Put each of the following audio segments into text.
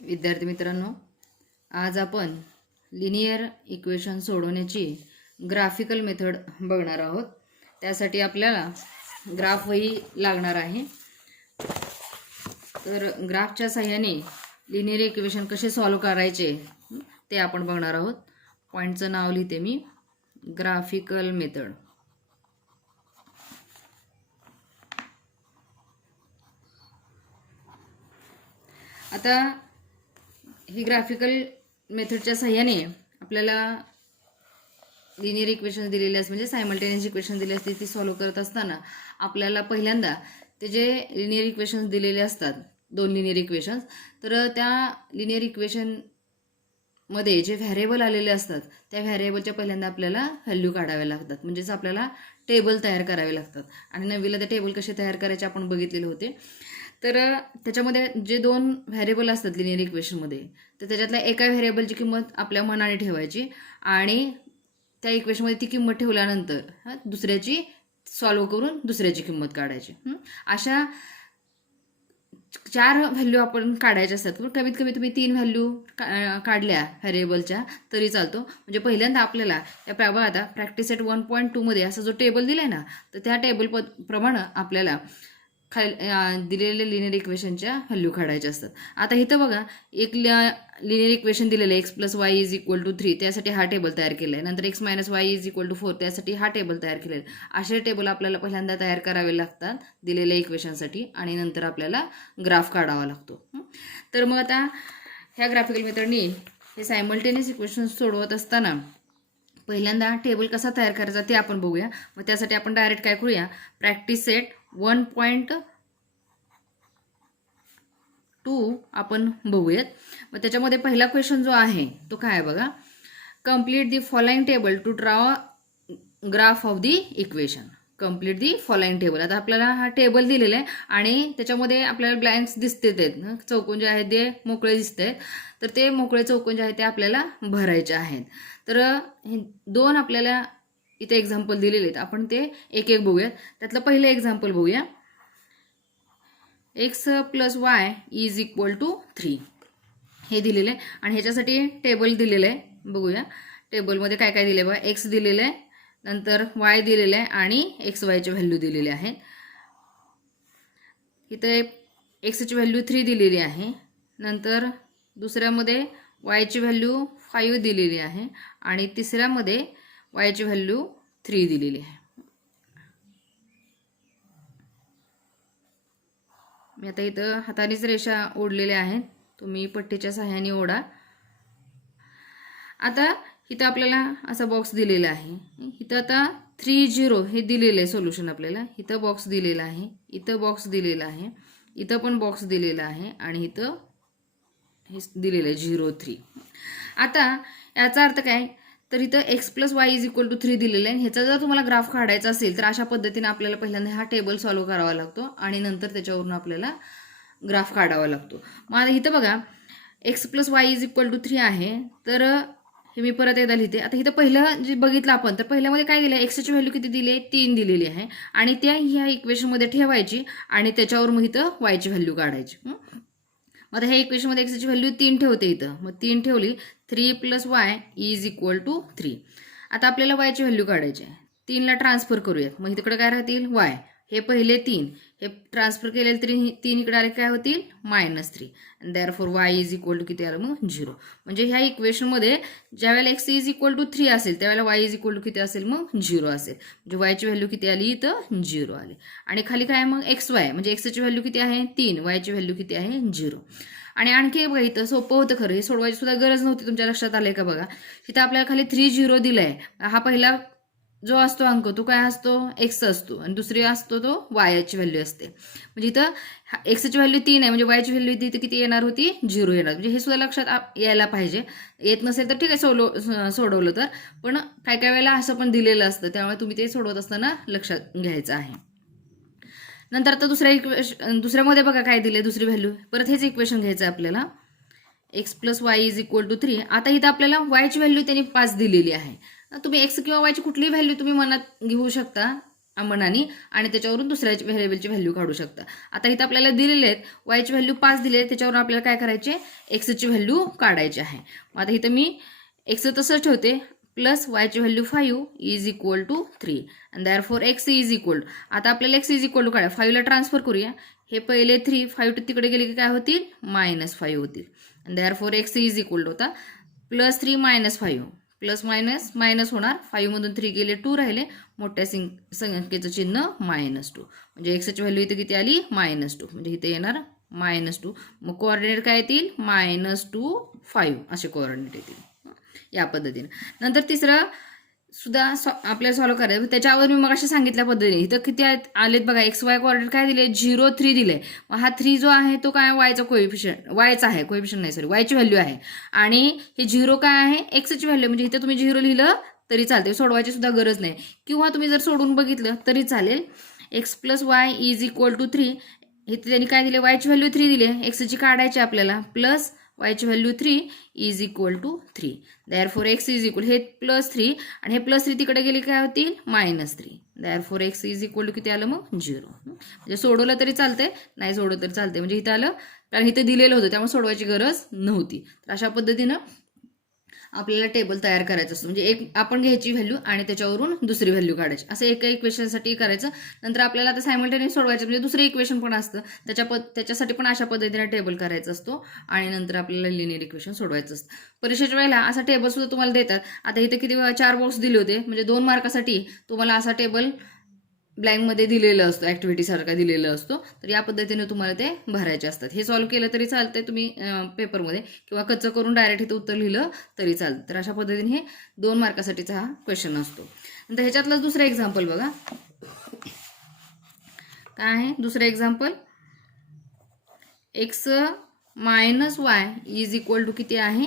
विद्यार्थी मित्रांनो, आज आपण लिनियर इक्वेशन सोडवण्याची ग्राफिकल मेथड बघणार आहोत. त्यासाठी आपल्याला ग्राफ वही लागणार आहे. तर ग्राफच्या सहाय्याने लिनियर इक्वेशन कसे सॉल्व करायचे ते आपण बघणार आहोत. पॉईंटचं नाव लिहिते मी, ग्राफिकल मेथड. आता ही ग्राफिकल मेथडच्या सहाय्याने आपल्याला लिनियर इक्वेशन दिलेले असते, म्हणजे सायमल्टेनियस इक्वेशन दिले असते, ती सॉल्व करत असताना आपल्याला पहिल्यांदा ते जे लिनियर इक्वेशन्स दिलेले असतात, दोन लिनियर इक्वेशन्स, तर त्या लिनियर इक्वेशन मध्ये जे व्हॅरिएबल आलेले असतात त्या व्हॅरिएबलच्या पहिल्यांदा आपल्याला व्हॅल्यू काढाव्या लागतात. म्हणजेच आपल्याला टेबल तयार करावे लागतात. आणि नववीला ते टेबल कसे तयार करायचे आपण बघितलेले होते. तर त्याच्यामध्ये जे दोन व्हॅरिएबल असतात लिनियर इक्वेशनमध्ये, तर त्याच्यातल्या एका व्हॅरिएबलची किंमत आपल्या मनाने ठेवायची आणि त्या इक्वेशनमध्ये ती किंमत ठेवल्यानंतर दुसऱ्याची सॉल्व करून दुसऱ्याची किंमत काढायची. अशा 4 व्हॅल्यू आपण काढायचे असतात. कमीत कमी तुम्ही 3 व्हॅल्यू काढल्या व्हॅरिएबलच्या तरी चालतो. म्हणजे पहिल्यांदा आपल्याला या आता प्रॅक्टिस सेट 1.2 मध्ये असा जो टेबल दिलाय ना, तर त्या टेबल प्रमाणे आपल्याला दिलेले लिनियर इक्वेशनच्या व्हॅल्यू काढायच्या असतात. आता इथं बघा, एक लिनियर इक्वेशन दिलेलं आहे, x+y=3, त्यासाठी हा टेबल तयार केला आहे. नंतर x-y=4, त्यासाठी हा टेबल तयार केलेला आहे. असे टेबल आपल्याला पहिल्यांदा तयार करावे लागतात दिलेल्या इक्वेशनसाठी आणि नंतर आपल्याला ग्राफ काढावा लागतो. तर मग आता ह्या ग्राफिकल मेथडनी हे सायमल्टेनियस इक्वेशन सोडवत असताना पहिल्यांदा टेबल कसा तयार करायचा ते आपण बघूया. मग त्यासाठी आपण डायरेक्ट काय करूया, प्रॅक्टिस सेट 1.2 आपण बघूयात. मग त्याच्यामध्ये पहिला क्वेश्चन जो आहे तो काय आहे बघा, complete the following table to draw graph of the equation. Complete the following table. आता आपल्याला हा टेबल दिलेला आहे आणि त्याच्यामध्ये आपल्याला ब्लँक्स दिसते, चौकोन जे आहेत ते मोकळे दिसत आहेत. तर ते मोकळे चौकोन जे आहेत ते आपल्याला भरायचे आहेत. तर हे दोन आपल्याला इथे एक्झाम्पल दिलेले आहेत, आपण ते एक एक बघूयात. त्यातलं पहिलं एक्झाम्पल बघूया, x+y=3 हे दिलेलं आहे आणि ह्याच्यासाठी टेबल दिलेलं आहे. बघूया टेबलमध्ये काय काय दिले बघा, x दिलेलं आहे, नंतर y दिलेलं आहे आणि xy व्हॅल्यू दिलेले आहेत. इथे x ची व्हॅल्यू 3 दिलेली आहे, नंतर दुसऱ्यामध्ये y ची व्हॅल्यू 5 दिलेली आहे आणि तिसऱ्यामध्ये y ची व्हॅल्यू 3 दिलेली आहे. मी आता इथं हातानेच रेषा ओढलेल्या आहेत, तुम्ही पट्टीच्या सहाय्याने ओढा. आता इथं आपल्याला असा बॉक्स दिलेला आहे. इथं आता 3 हे दिलेलं आहे सोल्युशन आपल्याला. इथं बॉक्स दिलेला आहे, इथं बॉक्स दिलेला आहे, इथं पण बॉक्स दिलेला आहे आणि इथं हे दिलेलं आहे 0, 3. आता याचा अर्थ काय, तर इथं x+y=3 दिलेलं आहे. ह्याचा जर तुम्हाला ग्राफ काढायचा असेल तर अशा पद्धतीने आपल्याला पहिल्यांदा हा टेबल सॉल्व करावा लागतो आणि नंतर त्याच्यावरून आपल्याला ग्राफ काढावा लागतो. मग आता इथं बघा, x+y=3 आहे, तर हे मी परत एकदा लिहिते. आता इथं पहिलं जे बघितलं आपण, तर पहिल्यामध्ये काय दिलं, एक्सची व्हॅल्यू किती दिली आहे, 3 दिलेली आहे आणि त्या ह्या इक्वेशनमध्ये ठेवायची आणि त्याच्यावर मग इथं वायची व्हॅल्यू काढायची. मग आता ह्या इक्वेशनमध्ये एक्सची व्हॅल्यू 3 ठेवते इथं. मग 3 ठेवली, 3 + y=3. आता आपल्याला वायची व्हॅल्यू काढायची आहे. 3ला ट्रान्सफर करूयात, मग इकडे काय राहतील, y. हे पहिले 3 हे ट्रान्सफर केलेले 3 इकडे आले काय होतील, -3. देअरफॉर y किती आलं मग 0. म्हणजे ह्या इक्वेशनमध्ये ज्यावेळेला x=3 असेल त्यावेळेला y किती असेल मग 0 असेल. म्हणजे वायची व्हॅल्यू किती आली, इथं 0 आली. आणि खाली काय मग xy, म्हणजे एक्सची व्हॅल्यू किती आहे 3, वायची व्हॅल्यू किती आहे 0. आणि आणखी बघा, इथं सोपं होतं खरं, हे सोडवायची सुद्धा गरज नव्हती. तुमच्या लक्षात आलंय का बघा, इथं आपल्याला खाली 3 दिलाय. हा पहिला जो असतो अंक तो काय असतो, एक्स असतो आणि दुसरी असतो तो वायची व्हॅल्यू असते. म्हणजे इथं एक्सची व्हॅल्यू 3 आहे, म्हणजे वायची व्हॅल्यू इथे किती येणार होती, 0 येणार. म्हणजे हे सुद्धा लक्षात यायला पाहिजे. येत नसेल तर ठीक आहे, सोडवलं तर, पण काय काय वेळेला असं पण दिलेलं असतं, त्यामुळे तुम्ही ते सोडवत असताना लक्षात घ्यायचं आहे. नंतर आता दुसऱ्यामध्ये बघा काय दिले, दुसरी व्हॅल्यू. परत हेच इक्वेशन घ्यायचं आपल्याला, x+y=3. आता इथं आपल्याला वायची व्हॅल्यू त्यांनी 5 दिलेली आहे. तुम्ही एक्स किंवा वायची कुठलीही व्हॅल्यू तुम्ही मनात घेऊ शकता, अंमनानी आणि त्याच्यावरून दुसऱ्या व्हेरिएबलची व्हॅल्यू काढू शकता. आता इथं आपल्याला दिलेले आहेत वायची व्हॅल्यू 5 दिली आहे, त्याच्यावरून आपल्याला काय करायचे एक्सची व्हॅल्यू काढायची आहे. मग आता इथं मी एक्स तसंच ठेवते प्लस वायची value 5 is equal to 3 and therefore x is equal to. आता आपल्याला एक्स इज इक्वल टू काढा 5ला ट्रान्सफर करूया. हे पहिले 3 5 तिकडे गेले की काय होतील -5 होतील and therefore x is equal to होता +3 -5 प्लस मायनस मायनस होणार 5 मधून 3 गेले 2 राहिले मोठ्या संख्येचं चिन्ह -2 म्हणजे एक्सची व्हॅल्यू इथे किती आली -2 म्हणजे इथे येणार -2. मग कोऑर्डिनेट काय येतील -2 5 असे कोऑर्डिनेट येतील या पद्धतीने. नंतर तिसरं सुद्धा आपल्याला सॉल्व्ह करायचं त्याच्यावर मी मग असे सांगितल्या पद्धतीने इथं किती आलेत बघा एक्स वाय कोऑर्डिनेट काय दिले 0 3 दिले. मग हा 3 जो आहे तो काय वायचा कोएफिशियंट वायचा आहे कोएफिशियंट नाही सॉरी वायची व्हॅल्यू आहे आणि हे 0 काय आहे एक्सची व्हॅल्यू म्हणजे इथं तुम्ही 0 लिहिलं तरी चालते सोडवायची सुद्धा गरज नाही किंवा तुम्ही जर सोडून बघितलं तरी चालेल. X plus y is equal to 3 इथे त्यांनी काय दिले वायची व्हॅल्यू 3 दिली एक्सची काढायची आपल्याला प्लस वायची value 3 is equal to 3 therefore x is equal हे +3 आणि हे +3 तिकडे गेले काय होतील -3 therefore x is equal to किती आलं मग 0. म्हणजे सोडवलं तरी चालतंय नाही सोडवलं तरी चालतंय म्हणजे इथं आलं कारण इथं दिलेलं होतं त्यामुळे सोडवायची गरज नव्हती. तर अशा पद्धतीनं आपल्याला टेबल तयार करायचं असतं म्हणजे एक आपण घ्यायची व्हॅल्यू आणि त्याच्यावरून दुसरी व्हॅल्यू काढायची असं एका इक्वेशनसाठी करायचं. नंतर आपल्याला आता सायमल्टेनियस सोडवायचं म्हणजे दुसरं इक्वेशन पण असतं त्याच्यासाठी पण अशा पद्धतीने टेबल करायचा असतो आणि नंतर आपल्याला लिनियर इक्वेशन सोडवायचं असतं. परीक्षेच्या वेळेला असा टेबल सुद्धा तुम्हाला देतात. आता इथे किती 4 बॉक्स दिले होते म्हणजे 2 मार्कासाठी तुम्हाला असा टेबल ब्लँकमध्ये दिलेलं असतं ॲक्टिव्हिटीसारखा दिलेलं असतो. तर या पद्धतीने तुम्हाला ते भरायचे असतात. हे सॉल्व्ह केलं तरी चालतंय तुम्ही पेपरमध्ये किंवा कच्चं करून डायरेक्ट इथं उत्तर लिहिलं तरी चालतं. तर अशा पद्धतीने हे 2 मार्कासाठीचा हा क्वेश्चन असतो. नंतर ह्याच्यातलं दुसरं एक्झाम्पल बघा काय आहे दुसरं example x minus y is equal to किती आहे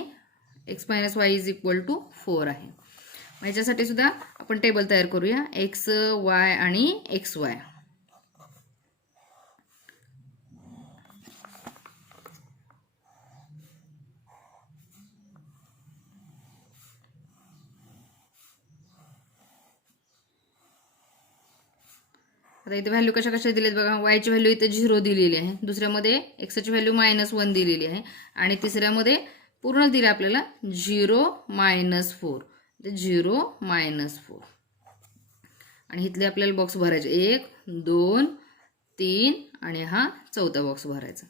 x minus y is equal to 4 आहे. ह्याच्यासाठी सुद्धा आपण टेबल तयार करूया एक्स वाय आणि एक्स वाय. आता इथे व्हॅल्यू कशा कशा दिलेत बघा वायची व्हॅल्यू इथे 0 दिलेली आहे दुसऱ्यामध्ये एक्सची व्हॅल्यू -1 दिलेली आहे आणि तिसऱ्यामध्ये पूर्ण दिले आपल्याला 0 -4 0 -4 आणि इथले आपल्याला बॉक्स भरायचे 1 2 3 आणि हा चौथा बॉक्स भरायचा.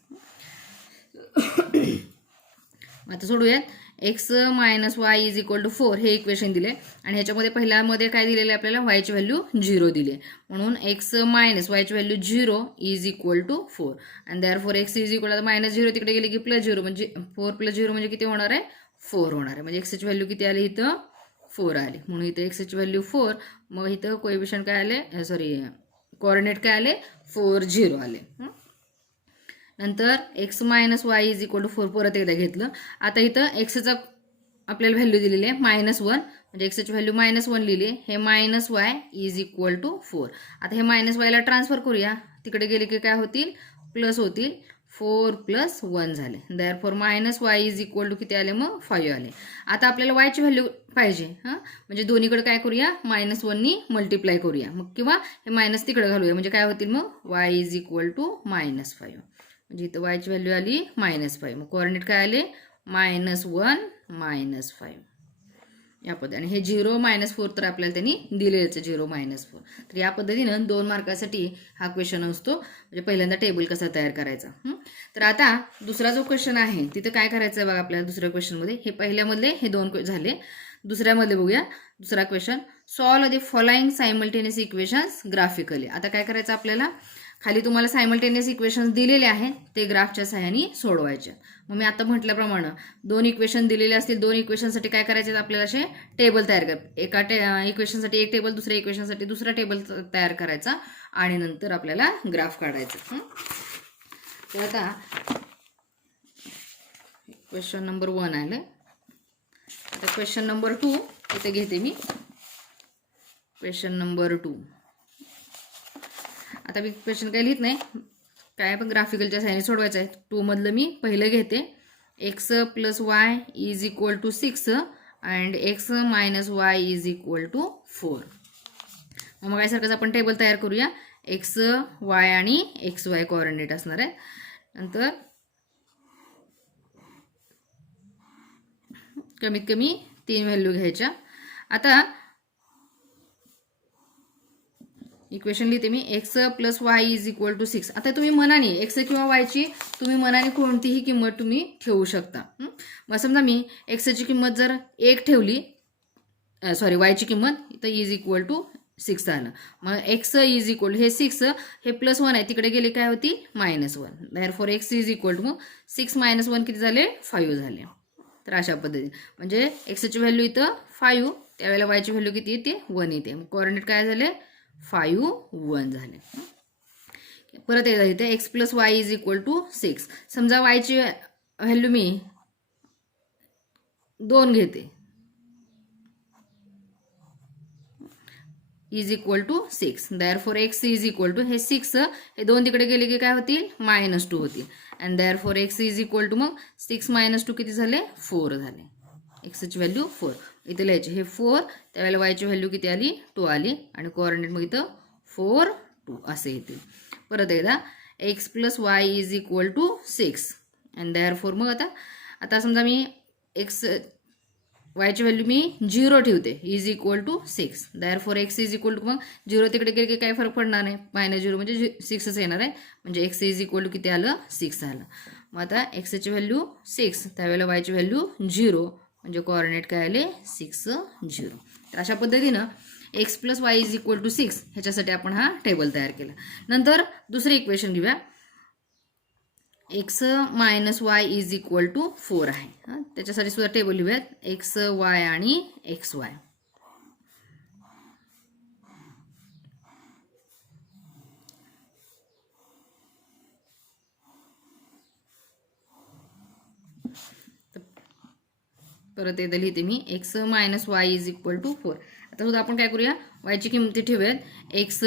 आता सोडूयात x minus y is equal to 4 हे इक्वेशन दिले आणि ह्याच्यामध्ये पहिल्यामध्ये काय दिलेले आपल्याला वायची व्हॅल्यू 0 दिली म्हणून एक्स मायनस वायची value 0 is equal to 4 and therefore x is equal to -0 तिकडे गेले की +0 म्हणजे 4 + 0 म्हणजे किती होणार आहे 4 होणार आहे. म्हणजे एक्सची व्हॅल्यू किती आली इथं 4 आले म्हणून इथे एक्सची व्हॅल्यू 4 मग इथं कोएफिशियंट काय आले सॉरी कोऑर्डिनेट काय आले 4 0 आले. नंतर x minus y is equal to 4 परत एकदा घेतलं. आता इथं एक्सचा आपल्याला व्हॅल्यू दिलेली आहे -1 म्हणजे एक्सची व्हॅल्यू -1 लिहिली हे -y इज इक्वल टू 4. आता हे -y ला ट्रान्सफर करूया तिकडे गेले की काय होतील प्लस होतील 4 + 1 झाले therefore -y is equal to किती आले मग 5 आले. आता आपल्याला वायची व्हॅल्यू पाहिजे म्हणजे दोन्हीकडे काय करूया -1 नी मल्टिप्लाय करूया मग किंवा हे मायनस तिकडे घालूया म्हणजे काय होतील मग y इज इक्वल टू -5 म्हणजे इथं वायची व्हॅल्यू आली -5 मग कोऑर्डिनेट काय आले -1 -5 या पद्धतीने हे 0 -4 तर आपल्याला त्यांनी दिलेलंच 0 -4. तर या पद्धतीनं 2 मार्कासाठी हा क्वेश्चन असतो म्हणजे पहिल्यांदा टेबल कसा तयार करायचा. तर आता दुसरा जो क्वेश्चन आहे तिथं काय करायचं बघा आपल्याला दुसऱ्या क्वेश्चनमध्ये हे पहिल्यामधले हे 2 झाले. दुसऱ्यामध्ये बघूया दुसरा question solve the following simultaneous equations graphically. आता काय करायचं आपल्याला खाली तुम्हाला सायमल्टेनियस इक्वेशन्स दिलेले आहेत ते ग्राफच्या सहाय्याने सोडवायचे. मग मी आता म्हटल्याप्रमाणे 2 इक्वेशन दिलेले असतील 2 इक्वेशनसाठी काय करायचे आपल्याला असे टेबल तयार कर एका इक्वेशनसाठी एक टेबल दुसऱ्या इक्वेशनसाठी दुसरा टेबल तयार करायचा आणि नंतर आपल्याला ग्राफ काढायचा. तर आता क्वेश्चन नंबर 1 आलं. आता क्वेश्चन नंबर 2 इथे घेते मी क्वेश्चन नंबर 2. आता मी क्वेश्चन काही लिहित नाही काय पण ग्राफिकलच्या सहाय्याने सोडवायचं आहे. 2 मधलं मी पहिलं घेते x plus y is equal to 6 and x minus y is equal to 4. मग यासारखंच आपण टेबल तयार करूया. एक्स वाय आणि एक्स वाय कोऑर्डिनेट असणार आहे. नंतर कमीत कमी 3 व्हॅल्यू घ्यायच्या. आता इक्वेशन लिहिते मी. X plus y is equal to 6. आता तुम्ही मनाने एक्स किंवा वायची तुम्ही मनाने कोणतीही किंमत तुम्ही ठेवू शकता. मग समजा मी एक्सची किंमत जर 1 ठेवली, सॉरी वायची किंमत इथं इज इक्वल टू 6 आलं. मग एक्स इज इक्वल हे 6 हे +1 आहे, तिकडे गेले काय होती -1. Therefore x is equal to मग 6 - 1 किती झाले 5 झाले. तर अशा पद्धतीने म्हणजे एक्सची व्हॅल्यू इथं 5, त्यावेळेला वायची व्हॅल्यू किती येते 1 येते. मग कोऑर्डिनेट काय झाले 5 1 झाले. परत एकदा इथे x plus y is equal to 6. समजा वायची व्हॅल्यू मी 2 घेते is equal to 6. Therefore x is equal to हे 6 हे 2 तिकडे गेले की काय होतील -2 होतील. And therefore x is equal to मग 6 - 2 किती झाले 4 झाले. एक्सची व्हॅल्यू 4 इथे लिहायची. हे 4 त्यावेळेला वायची व्हॅल्यू किती आली 2 आली आणि कोऑर्डिनेट मग इथं 4 2 असे येतील. परत एकदा x plus y is equal to 6 and therefore मग आता समजा मी एक्स वायची व्हॅल्यू मी 0 ठेवते is equal to 6. Therefore x is equal to मग 0 तिकडे गेले की काय फरक पडणार नाही, -0 म्हणजे 6च येणार आहे. म्हणजे एक्स इज इक्वल टू किती आलं 6 आलं. मग आता एक्सची व्हॅल्यू 6 त्यावेळेला वायची व्हॅल्यू 0 म्हणजे कोऑर्डिनेट काय आले 6 0. तर अशा पद्धतीनं x plus y is equal to 6 ह्याच्यासाठी आपण हा टेबल तयार केला. नंतर दुसरे इक्वेशन घेऊया. X minus y is equal to 4 आहे. त्याच्यासाठी सुद्धा टेबल लिहूयात. एक्स वाय आणि एक्स वाय. परत एकदा लिहिते मी. X minus y is equal to 4. आता सुद्धा आपण काय करूया वायची किंमती ठेवूयात. एक्स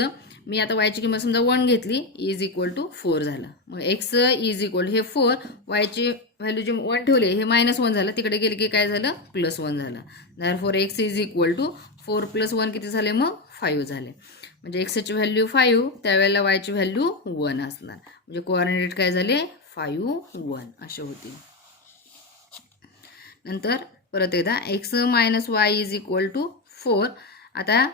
मी आता वायची किंमत समजा 1 घेतली इज इक्वल टू 4 झालं. मग एक्स इज इक्वल हे 4 वायची व्हॅल्यू जे 1 ठेवले हे -1 झालं, तिकडे गेले की काय झालं +1 झालं. Therefore x is equal to 4 + 1 किती झाले मग 5 झाले. म्हणजे एक्सची व्हॅल्यू 5 त्यावेळेला वायची व्हॅल्यू 1 असणार. म्हणजे कोऑर्डिनेट काय झाले 5 1 असे होतील. नंतर परत एकदा x minus y is equal to 4. आता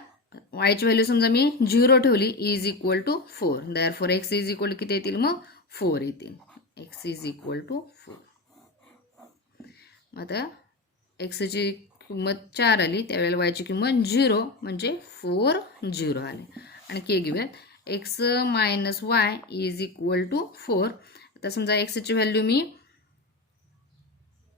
वायची व्हॅल्यू समजा मी 0 ठेवली is equal to 4. Therefore x is equal to किती येतील मग 4 येतील. X is equal to 4. आता एक्सची किंमत 4 आली त्यावेळेला वायची किंमत 0 म्हणजे 4 0 आले. आणि के घेऊयात. X minus y is equal to 4. आता समजा एक्सची व्हॅल्यू मी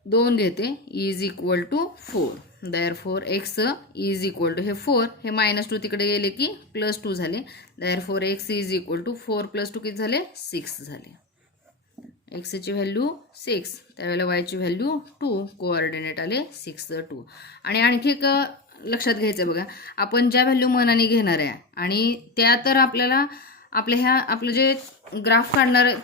2 घेते is equal to 4. Therefore x is equal to हे 4 हे -2 तिकडे गेले की +2 झाले. Therefore x is equal to 4 + 2 किती झाले 6 झाले. एक्सची व्हॅल्यू 6 त्यावेळेला वायची व्हॅल्यू 2 कोऑर्डिनेट आले 6 2. आणि आणखी एक लक्षात घ्यायचं बघा, आपण ज्या व्हॅल्यू मनाने घेणार आहे आणि त्या तर आपल्याला आपलं जे ग्राफ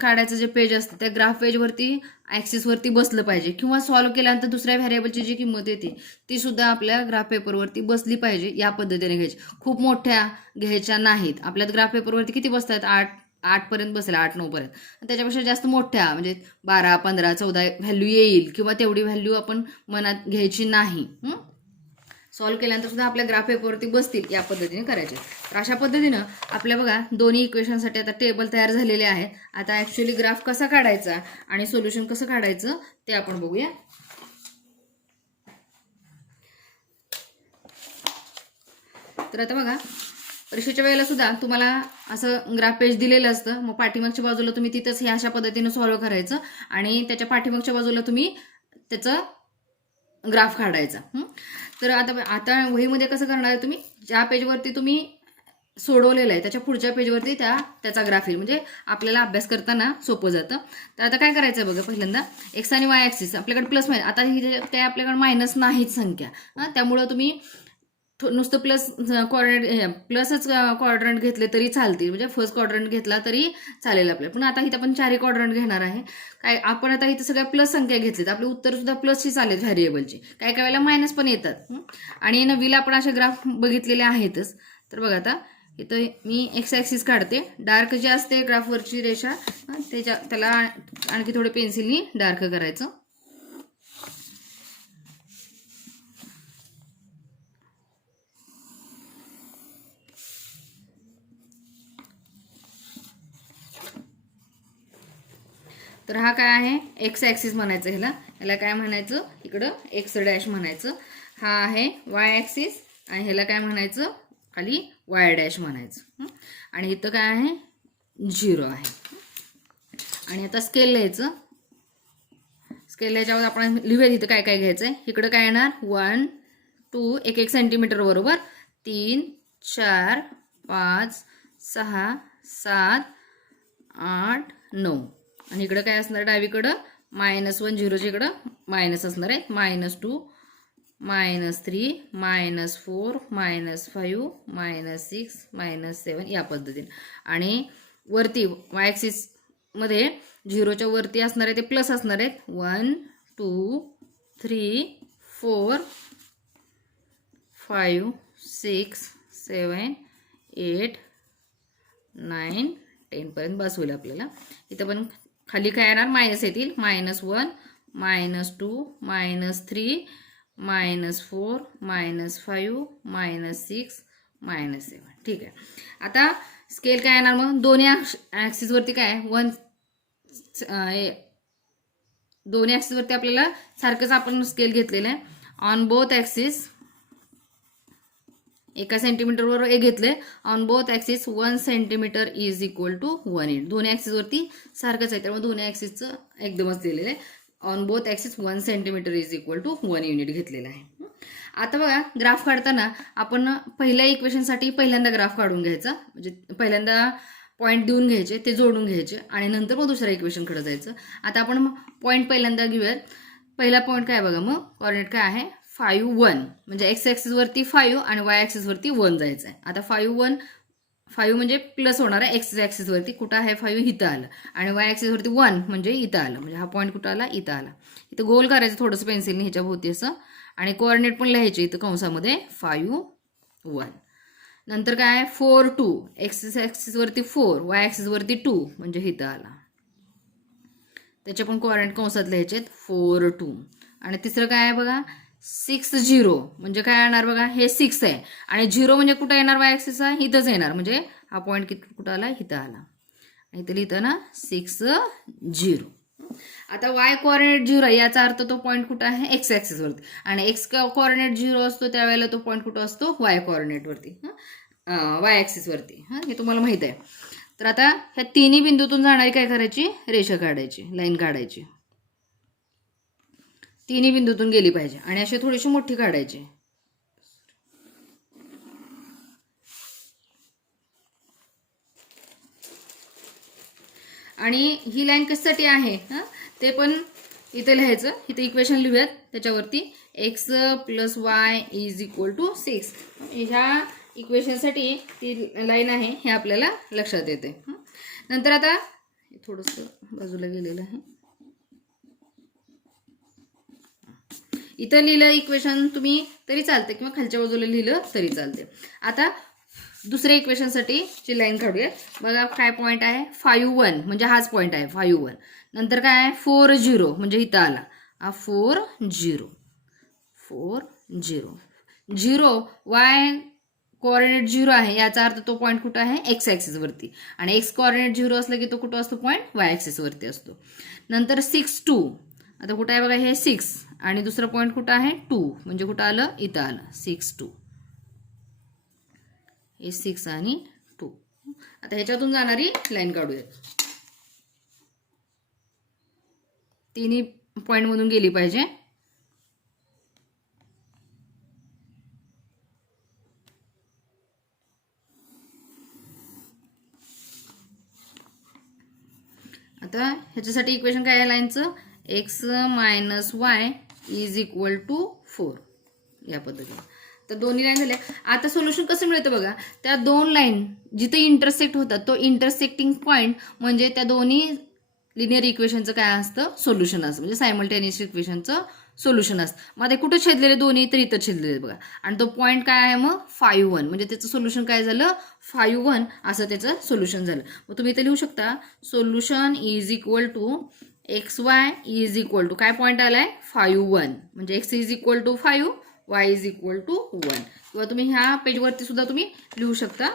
काढायचं जे पेज असतं त्या ग्राफ पेजवरती ॲक्सिसवरती बसलं पाहिजे किंवा सॉल्व्ह केल्यानंतर दुसऱ्या व्हेरिएबलची जी किंमत येते ती सुद्धा आपल्या ग्राफ पेपरवरती बसली पाहिजे. या पद्धतीने घ्यायची, खूप मोठ्या घ्यायच्या नाहीत. आपल्या ग्राफ पेपरवरती किती बसतात 8 पर्यंत बसेल 8 9 पर्यंत. त्याच्यापेक्षा जास्त मोठ्या म्हणजे 12 15 14 व्हॅल्यू येईल किंवा तेवढी व्हॅल्यू आपण मनात घ्यायची नाही. सॉल्व्ह केल्यानंतर सुद्धा आपल्या ग्राफ पेपरवरती बसतील या पद्धतीने करायचे. तर अशा पद्धतीनं आपल्या बघा दोन्ही इक्वेशनसाठी आता टेबल तयार झालेले आहेत. आता ॲक्च्युली ग्राफ कसा काढायचा आणि सोल्युशन कसं काढायचं ते आपण बघूया. तर आता बघा परीक्षेच्या वेळेला सुद्धा तुम्हाला असं ग्राफ पेज दिलेलं असतं. मग पाठीमागच्या बाजूला तुम्ही तिथंच हे अशा पद्धतीने सॉल्व्ह करायचं आणि त्याच्या पाठीमागच्या बाजूला तुम्ही त्याचं ग्राफ काढायचा. तर आता वहीमध्ये कसं करणार आहे तुम्ही ज्या पेजवरती तुम्ही सोडवलेलं आहे त्याच्या पुढच्या पेजवरती त्याचा ग्राफ येईल म्हणजे आपल्याला अभ्यास करताना सोपं जातं. तर आता काय करायचं आहे बघा, पहिल्यांदा एक्स आणि वाय ॲक्सिस आपल्याकडे प्लस मायनस, आता ही काय आपल्याकडे मायनस नाहीच संख्या, त्यामुळं तुम्ही नुसतं प्लसच क्वाड्रंट घेतले तरी चालतील, म्हणजे फर्स्ट क्वाड्रंट घेतला तरी चालेल आपल्याला. पण आता इथं आपण 4 क्वाड्रंट घेणार आहे. काय आपण आता इथं सगळ्या प्लस संख्या घेतलीत, आपले उत्तर सुद्धा प्लसची चालेल व्हॅरिएबलची. काय काय वेळेला मायनस पण येतात. आणि नवीला आपण असे ग्राफ बघितलेले आहेतच. तर बघा आता इथं मी एक्स ॲक्सिस काढते. डार्क जे असते ग्राफवरची रेषा त्याला आणखी थोडे पेन्सिलनी डार्क करायचं. तर हा काय आहे एक्स ॲक्सिस म्हणायचं, ह्याला काय म्हणायचं, इकडं एक्स डॅश म्हणायचं. हा आहे वाय ॲक्सिस आणि ह्याला काय म्हणायचं, खाली वाय डॅश म्हणायचं. आणि इथं काय आहे 0 आहे. आणि आता स्केल लिहायचं. स्केल लिहायच्यावर आपण लिहूया इथं काय काय घ्यायचं आहे. इकडं काय येणार 1 2 1 सेंटीमीटर बरोबर 3 4 5 6 7 8 9. आणि इकडं काय असणार डावीकडं -1 झिरोच्या इकडं मायनस असणार आहे. -2 -3 -4 -5 -6 -7 या पद्धतीने. आणि वरती वाय ॲक्सिस मध्ये 0च्या वरती असणार आहे ते प्लस असणार आहेत. 1 2 3 4 5 6 7 8 9 10 पर्यंत बस होईल आपल्याला. इथं पण खाली काय येणार मायनस येतील. -1 -2 -3 -4 -5 -6 -7. ठीक आहे. आता स्केल काय येणार मग दोन्ही ॲक्सिसवरती काय दोन्ही ॲक्सिसवरती आपल्याला सारखंच आपण स्केल घेतलेलं आहे. ऑन बोथ ॲक्सिस 1 सेंटीमीटरवर एक घेतले. On both axis 1 centimetre is equal to 1 unit. दोन्ही ॲक्सिसवरती सारखंच आहे त्यामुळे दोन्ही ॲक्सिसचं एकदमच दिलेलं आहे. On both axis 1 centimetre is equal to 1 unit घेतलेलं आहे. आता बघा ग्राफ काढताना आपण पहिल्या इक्वेशनसाठी पहिल्यांदा ग्राफ काढून घ्यायचा, म्हणजे पहिल्यांदा पॉईंट देऊन घ्यायचे, ते जोडून घ्यायचे आणि नंतर मग दुसऱ्या इक्वेशनकडे जायचं. आता आपण पॉईंट पहिल्यांदा घेऊयात. पहिला पॉईंट काय बघा, मग कॉर्डिनेट काय आहे 5 1, म्हणजे एक्स ॲक्सिसवरती 5 आणि वाय ॲक्सिसवरती 1 जायचं आहे. आता 5 म्हणजे प्लस होणार आहे एक्स ॲक्सिसवरती. कुठं आहे 5 इथं आलं आणि वाय ॲक्सिसवरती 1 म्हणजे इथं आलं. म्हणजे हा पॉईंट कुठं आला इथं आला. इथं गोल करायचं थोडंसं पेन्सिलने ह्याच्या भोवती असं आणि कोऑर्डिनेट पण लिहायचे इथं कंसामध्ये 5 1. नंतर काय 4 2, एक्स ॲक्सिसवरती 4 वाय ॲक्सिसवरती 2 म्हणजे इथं आला. त्याचे पण कोऑर्डिनेट कंसात लिहायचे 4 2. आणि तिसरं काय आहे बघा 6 0, म्हणजे काय येणार बघा हे 6 आहे आणि 0 म्हणजे कुठं येणार वाय ॲक्सिसचा इथंच येणार. म्हणजे हा पॉईंट कुठं आला इथं आला. आणि इथं लिहितं ना 6 0. आता वाय कोऑर्डिनेट 0 याचा अर्थ तो पॉईंट कुठं आहे एक्स ॲक्सिसवरती आणि एक्स कोऑर्डिनेट 0 असतो त्यावेळेला तो पॉईंट कुठं असतो वाय कोऑर्डिनेटवरती, वाय ॲक्सिसवरती. हे तुम्हाला माहित आहे. तर आता ह्या तिन्ही बिंदूतून जाणारी काय करायची रेषा काढायची, लाईन काढायची. तिन्ही बिंदूतून गेली पाहिजे आणि अशी थोडीशी मोठी काढायची. आणि ही लाईन कशासाठी आहे ते पण इथे लिहायचं. इथे इक्वेशन लिहूयात त्याच्यावरती x plus y is equal to 6. ह्या इक्वेशनसाठी ती लाईन आहे हे आपल्याला लक्षात येते. नंतर आता थोडंसं बाजूला गेलेलं आहे. इथं लिहिलं इक्वेशन तुम्ही तरी चालते किंवा खालच्या बाजूला लिहिलं तरी चालते. आता दुसऱ्या इक्वेशनसाठी ची लाईन काढूया. बघा काय पॉईंट आहे 5 1, म्हणजे हाच पॉईंट आहे 5 1. नंतर काय आहे 4 0, म्हणजे इथं आला 4 0 4 0 0. वाय कोऑर्डिनेट 0 आहे याचा अर्थ तो पॉईंट कुठं आहे एक्स ॲक्सिसवरती आणि एक्स कोऑर्डिनेट 0 असलं की तो कुठं असतो पॉईंट वाय ॲक्सिसवरती असतो. नंतर 6 2, आता कुठं आहे बघा हे 6 आणि दुसरं पॉईंट कुठं आहे 2, म्हणजे कुठं आलं इथं आलं 6 2. हे 6 आणि 2. आता ह्याच्यातून जाणारी लाईन काढूयात. तिन्ही पॉईंट मधून गेली पाहिजे. आता ह्याच्यासाठी इक्वेशन काय आहे लाईनचं x minus y is equal to 4 या पद्धतीने. तर दोन्ही लाईन झाल्या. आता सोल्युशन कसं मिळतं बघा, त्या दोन लाईन जिथे इंटरसेक्ट होतात तो इंटरसेक्टिंग पॉईंट म्हणजे त्या दोन्ही लिनियर इक्वेशनचं काय असतं, सोल्युशन असतं, म्हणजे सायमल्टेनियस इक्वेशनचं सोल्युशन असतं. मग आता कुठं छेदलेले दोन्ही, तर इथं छेदलेले बघा. आणि तो पॉईंट काय आहे मग 5-1, म्हणजे त्याचं सोल्युशन काय झालं 5-1 असं त्याचं सोल्युशन झालं. मग तुम्ही इथे लिहू शकता solution is equal to XY is equal to काय पॉईंट आलाय 5-1, म्हणजे x is equal to 5, y is equal to 1. किंवा तुम्ही ह्या पेजवरती सुद्धा तुम्ही लिहू शकता,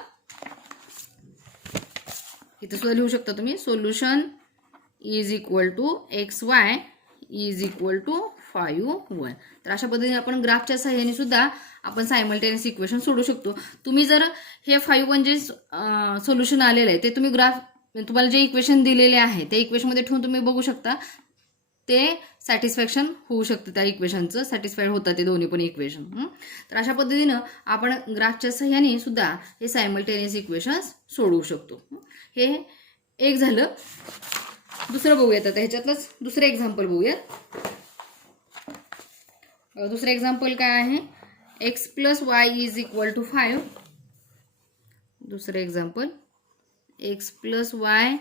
इथं सुद्धा लिहू शकता तुम्ही solution is equal to XY is equal to 5-1. तर अशा पद्धतीने आपण ग्राफच्या सहाय्याने सुद्धा आपण सायमल्टेनियस इक्वेशन सोडू शकतो. तुम्ही जर हे 5-1 जे सोल्युशन आलेलं आहे ते तुम्ही ग्राफ, तुम्हाला जे इक्वेशन दिलेले आहे ते इक्वेशनमध्ये ठेवून तुम्ही बघू शकता, ते सॅटिस्फॅक्शन होऊ शकतं, त्या इक्वेशनचं सॅटिस्फाईड होतात ते दोन्ही पण इक्वेशन. तर अशा पद्धतीनं आपण ग्राफच्या सहाय्याने सुद्धा हे सायमल्टेनियस इक्वेशन्स सोडवू शकतो. हे एक झालं. दुसरं बघूयात आता, ह्याच्यातलंच दुसरं एक्झाम्पल बघूयात. दुसरं एक्झाम्पल काय आहे, x + y is equal to 5. दुसरं example x + y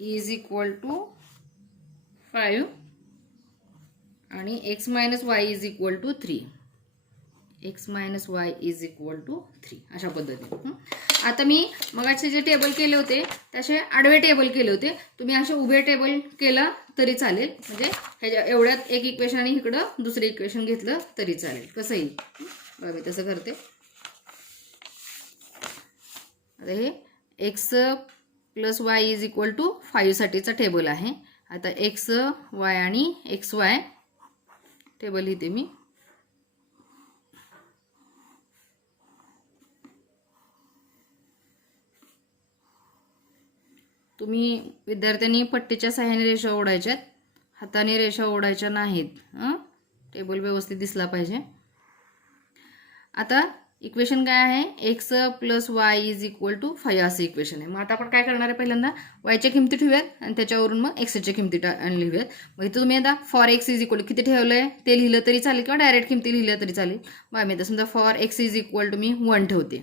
is equal to 5 आणि x - y is equal to 3. x - y is equal to 3 अशा पद्धतीने. आता मी मगाचे जे टेबल केले होते तसे आडवे टेबल केले होते, तुम्ही असे उभे टेबल केला तरी चालेल, म्हणजे ह्याच्या एवढ्यात एक इक्वेशन आणि इकडं दुसरं इक्वेशन घेतलं तरी चालेल, कसंही. बघा मी तसं करते. आता हे x + y is equal to 5 साठीचा टेबल आहे. आता x, y आणि xy टेबल लिहिते मी. तुम्ही विद्यार्थ्यांनी पट्टीच्या सहाय्याने रेषा ओढायच्यात, हाताने रेषा ओढायच्या नाहीत. टेबल व्यवस्थित दिसला पाहिजे. आता इक्वेशन काय आहे, x + y is equal to 5 असं इक्वेशन आहे. मग आता आपण काय करणार आहे, पहिल्यांदा yच्या किमती ठेवूयात आणि त्याच्यावरून मग xच्या किमती लिहूयात. मग इथं तुम्ही आता for x is equal to किती ठेवलंय ते लिहिलं तरी चालेल किंवा डायरेक्ट किमती लिहिल्या तरी चालेल. मग मी आता समजा for x is equal to मी 1 ठेवते,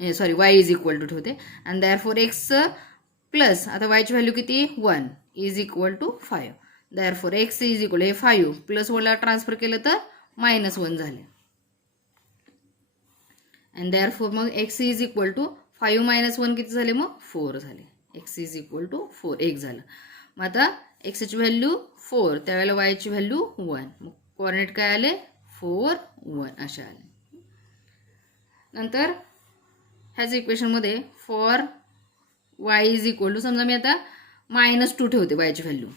sorry y is equal to ठेवते. आणि दॅरफॉर x प्लस आता yची व्हॅल्यू किती 1 is equal to 5. Therefore x is equal हे 5 प्लस 1ला ट्रान्सफर केलं तर -1 झाले. आणि दॅरफॉर मग x इज इक्वल टू 5 - 1 किती झाले, मग 4 झाले. x इज इक्वल टू 4 1 झालं. मग आता x ची व्हॅल्यू 4, त्यावेळेला y ची व्हॅल्यू 1, मग कोऑर्डिनेट काय आले 4 1 असे आले. नंतर ह्याच इक्वेशनमध्ये for y is equal to, समजा मी आता -2 ठेवते yची व्हॅल्यू,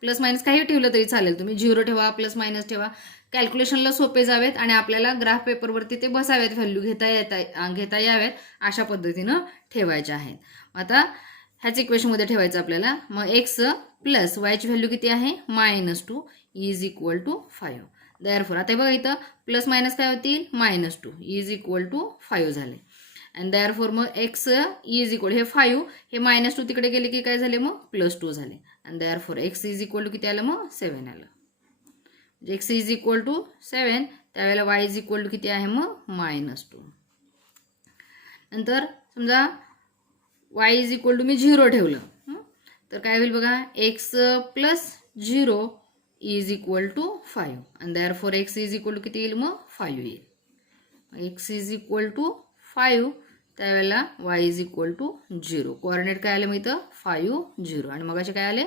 प्लस मायनस काही ठेवलं तरी चालेल, तुम्ही 0 ठेवा प्लस मायनस ठेवा, कॅल्क्युलेशनला सोपे जावेत आणि आपल्याला ग्राफ पेपरवरती ते बसावेत, व्हॅल्यू घेता याव्यात अशा पद्धतीनं ठेवायचे आहेत. आता ह्याच इक्वेशनमध्ये ठेवायचं आपल्याला. मग x प्लस yची व्हॅल्यू किती आहे -2 इज इक्वल टू 5. दॅरफॉर आता बघा इथं प्लस मायनस काय होतील -2 इज इक्वल टू 5 झाले. आणि दॅरफॉर मग x इज इक्वल हे 5 हे -2 तिकडे गेले की काय झाले मग +2 झाले. आणि therefore x is equal to किती आलं मग 7 आलं. x इज इक्वल टू 7, त्यावेळेला y इज इक्वल टू किती आहे मग -2. नंतर समजा y इज इक्वल टू मी 0 ठेवलं, तर काय होईल बघा x plus 0 is equal to 5. आणि therefore x is equal to किती येईल मग 5 येईल. x इज इक्वल टू 5, त्यावेळेला y is equal to 0. Coordinate काय आले मग इथं 5 0 आणि मगाचे काय आले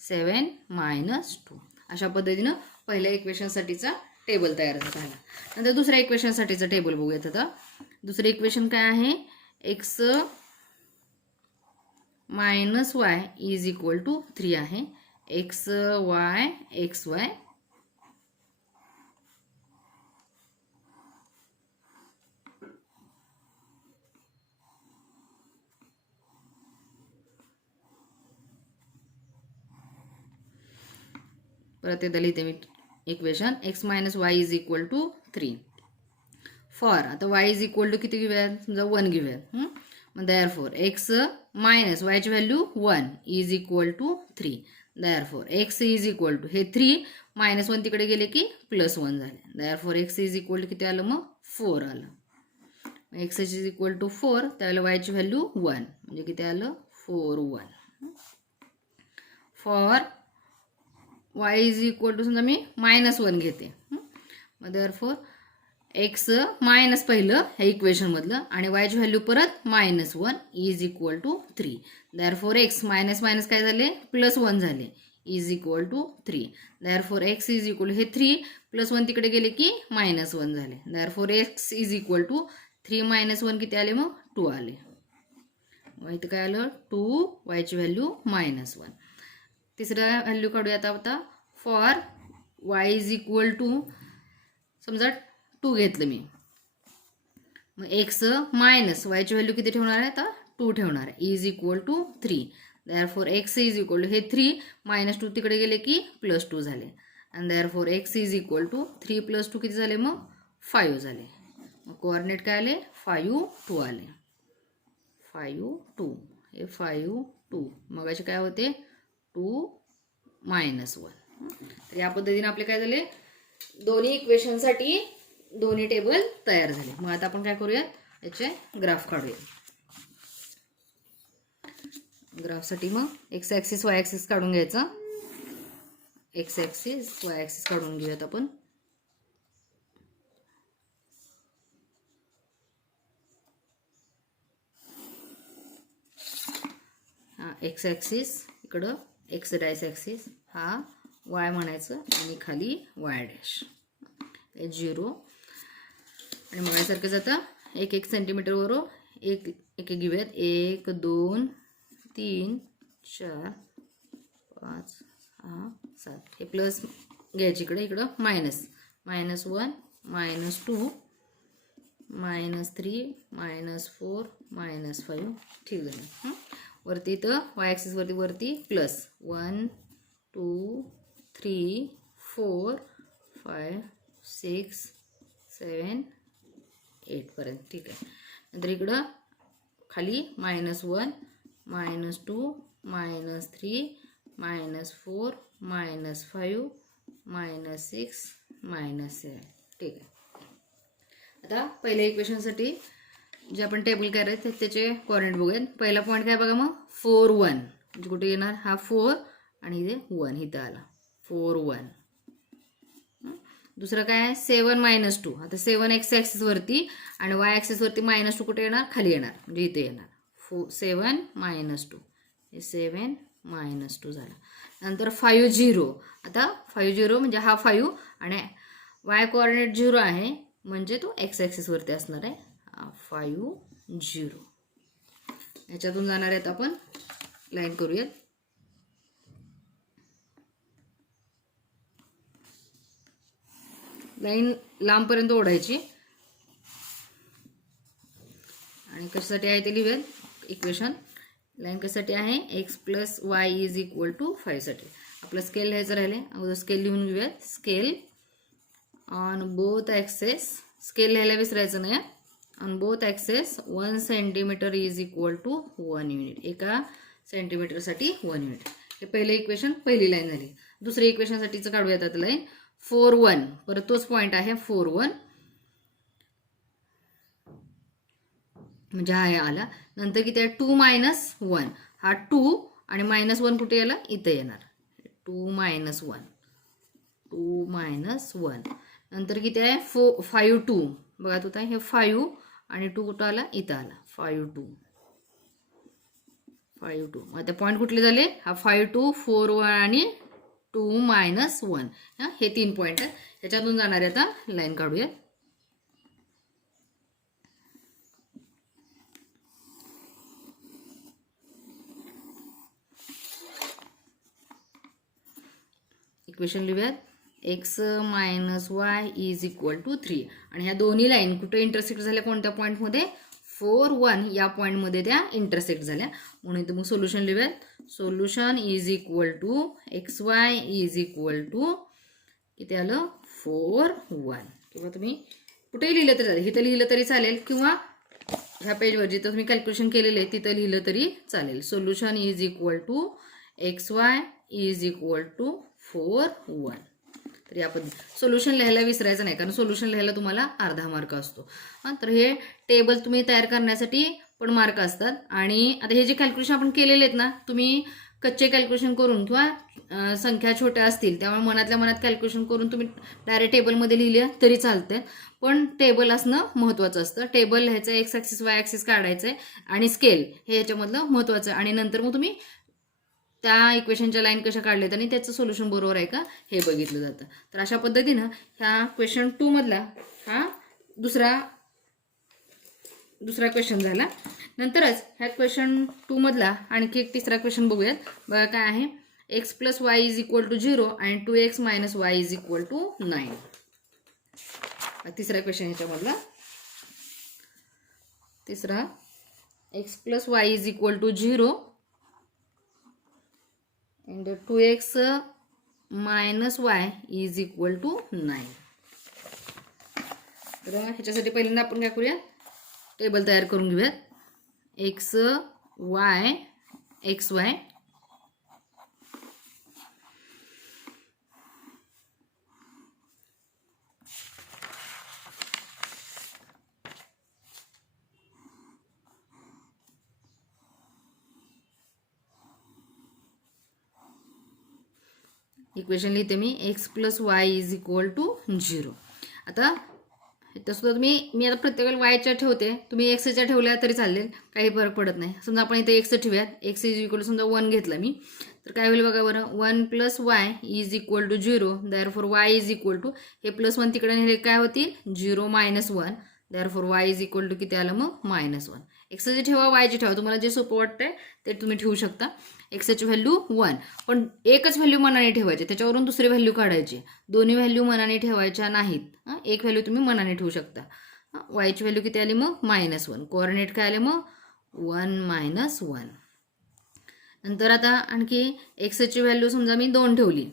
7 -2. अशा पद्धतीनं पहिल्या इक्वेशनसाठीचा टेबल तयार झाला. नंतर दुसऱ्या इक्वेशनसाठीचा टेबल बघूयात. आता दुसरं इक्वेशन काय आहे, x - y is equal to 3 आहे. x y xy परत एकदा लिहिते मी equation x - y is equal to 3. For आता y इज इक्वल टू किती घेऊयात, समजा 1 घेऊयात. मग दॅरफॉर x मायनस yची value 1 is equal to 3. Therefore x is equal to हे 3 -1 तिकडे गेले की +1 झाले. Therefore x is equal to किती आलं मग 4 आलं. x इज इक्वल टू 4, त्यावेळेला yची व्हॅल्यू 1 म्हणजे किती आलं 4 1. For y is equal to समजा मी -1 घेते. मग देअरफॉर एक्स मायनस पहिलं ह्या इक्वेशनमधलं आणि वायची व्हॅल्यू परत -1 is equal to 3. Therefore x minus minus काय झाले +1 झाले is equal to 3. Therefore x is equal हे 3 +1 तिकडे गेले की -1 झाले. Therefore x is equal to 3 - 1 किती आले मग 2 आले. मग इथं काय आलं 2 वायची व्हॅल्यू -1. तिसरा व्हॅल्यू काढूया आता for y is equal to समजा 2 घेतलं मी. मग एक्स मायनस वायची व्हॅल्यू किती ठेवणार आहे आता 2 ठेवणार आहे is equal to 3. Therefore x is equal to हे 3 - 2 तिकडे गेले की +2 झाले. आणि therefore x is equal to 3 + 2 किती झाले मग 5 झाले. मग कोऑर्डिनेट काय आले 5 2 आले. 5 2 हे 5 2 मग असे काय होते 2 - 1. तर या पद्धतीने आपले काय झाले दोन्ही इक्वेशनसाठी दोन्ही टेबल तयार झाले. मग आता आपण काय करूयात याचे ग्राफ काढूया. ग्राफसाठी मग एक्स ॲक्सिस वाय ॲक्सिस काढून घ्यायचा. एक्स ॲक्सिस वाय ॲक्सिस काढून घेऊयात आपण. हा एक्स ॲक्सिस इकडं एक्स डॅश ॲक्सिस हा वाय म्हणायचं आणि खाली वाय डॅश 0 आणि मग यासारखं जातं 1-1 सेंटीमीटरवरून एक एक घेऊयात. 1 2 3 4 5 6 7 हे प्लस घ्यायचे इकडे इकडं -1 -2 -3 -4 -5 ठीक झालं. वरती इथं वाय ॲक्सिस वरती प्लस 1 2 3 4 5 6 7 8 पर्यंत ठीक आहे. नंतर इकडं खाली -1 -2 -3 -4 -5 -6 -7 ठीक आहे. आता पहिल्या इक्वेशनसाठी जे आपण टेबल करायचं त्याचे कोऑर्डिनेट बघूयात. पहिला पॉईंट काय बघा मग 4 1 म्हणजे कुठे येणार हा 4 आणि इथे 1 इथं आला 4 1. दुसरं काय आहे 7 - 2 आता 7 एक्स ॲक्सिस वरती आणि वाय ॲक्सिस वरती -2 कुठे येणार खाली येणार म्हणजे इथे येणार 7 - 2 हे 7 - 2 झाला. नंतर 5 0 आता 5 0 म्हणजे हा 5 आणि वाय कोऑर्डिनेट 0 आहे म्हणजे तो एक्स ॲक्सिस वरती असणार आहे 5 0. याच्यातून जाणार आहेत आपण लाईन करूयात. लाईन लांबपर्यंत ओढायची आणि कशासाठी आहे ते लिहूयात इक्वेशन. लाईन कशासाठी आहे x + y is equal to 5 साठी. आपलं स्केल लिहायचं राहिले अगोदर स्केल लिहून घेऊयात. Scale on both axes scale लिहायला विसरायचं नाही. On both axes 1 centimetre is equal to 1 unit. एका सेंटीमीटरसाठी 1 युनिट. हे पहिलं इक्वेशन पहिली लाईन झाली. दुसऱ्या इक्वेशनसाठीचं काढूयात आता लाईन 4 1 परत तोच पॉईंट आहे 4 1 म्हणजे हा आला. नंतर किती आहे 2 - 1 हा 2 आणि -1 कुठे याला इथं येणार 2 - 1 2 - 1. नंतर किती आहे 5 2 बघा тут आहे हे 5 आणि 2 कुठं आला इथं आला 5 2 5 2. मग आता पॉईंट कुठले झाले हा 5 2 4 1 आणि 2 - 1 हे 3 पॉईंट आहे. ह्याच्यातून जाणारे आता लाईन काढूया. इक्वेशन लिहूयात x - y is equal to 3 आणि ह्या दोन्ही लाईन कुठे इंटरसेक्ट झाल्या कोणत्या पॉईंटमध्ये 4 1 या पॉईंटमध्ये त्या इंटरसेक्ट झाल्या म्हणून इथं मग सोल्युशन लिहूयात. Solution is equal to x y is equal to किती आलं 4 1 किंवा तुम्ही कुठेही लिहिलं तरी चालेल. इथं लिहिलं तरी चालेल किंवा ह्या पेजवर जिथं तुम्ही कॅल्क्युलेशन केलेलं आहे तिथं लिहिलं तरी चालेल. Solution is equal to x y is equal to 4 1. तर या पद्धतीने सोल्युशन लिहायला विसरायचं नाही कारण सोल्युशन लिहायला तुम्हाला अर्धा मार्क असतो. तर हे टेबल तुम्ही तयार करण्यासाठी पण मार्क असतात. आणि आता हे जे कॅल्क्युलेशन आपण केलेले आहेत ना, तुम्ही कच्चे कॅल्क्युलेशन करून किंवा संख्या छोट्या असतील त्यामुळे मनातल्या मनात कॅल्क्युलेशन करून तुम्ही डायरेक्ट टेबलमध्ये लिहिलं तरी चालतंय, पण टेबल असणं महत्त्वाचं असतं. टेबल लिहायचं, एक्स ॲक्सिस वाय ॲक्सिस काढायचं आहे आणि स्केल हे याच्यामधलं महत्त्वाचं आहे. आणि नंतर मग तुम्ही त्या इक्वेशनच्या लाईन कशा काढल्यात आणि त्याचं सोल्युशन बरोबर आहे का हे बघितलं जातं. तर अशा पद्धतीनं ह्या क्वेश्चन 2 मधला हा दुसरा क्वेश्चन झाला. नंतरच ह्या क्वेश्चन 2 मधला आणखी एक तिसरा क्वेश्चन बघूयात. बघा काय आहे, x plus y is equal to 0 आणि 2x minus y is equal to 9. तिसरा क्वेश्चन ह्याच्यामधला तिसरा, x plus y is equal to 0 and 2x minus y is equal to 9. तर ह्याच्यासाठी पहिल्यांदा आपण काय करूया, टेबल तयार करून घेऊयात. X y x y equation लिहिते मी, x plus y is equal to 0. आता तसं मी आता प्रत्येकाला वायच्या ठेवते, तुम्ही एक्सच्या ठेवल्या तरी चालेल, काही फरक पडत नाही. समजा आपण इथे एक्स ठेवूयात, एक्स इज इक्वल टू समजा 1 घेतला मी, तर काय होईल बघा बरं, 1 plus y is equal to 0. Therefore y is equal to, हे प्लस 1 तिकडे नेले काय होतील 0 minus 1. Therefore y is equal to किती आलं मग -1. एक्सचे ठेवा वायचे ठेवा, तुम्हाला जे सोपं वाटतंय ते तुम्ही ठेवू शकता. एक्सची व्हॅल्यू 1, पण एकच व्हॅल्यू मनाने ठेवायची, त्याच्यावरून दुसरी व्हॅल्यू काढायची. दोन्ही व्हॅल्यू मनाने ठेवायच्या नाहीत. एक व्हॅल्यू तुम्ही मनाने ठेवू शकता. वायची व्हॅल्यू किती आली मग -1. कोऑर्डिनेट काय आले मग 1 मायनस 1. नंतर आता आणखी एक्सची व्हॅल्यू समजा मी 2 ठेवली,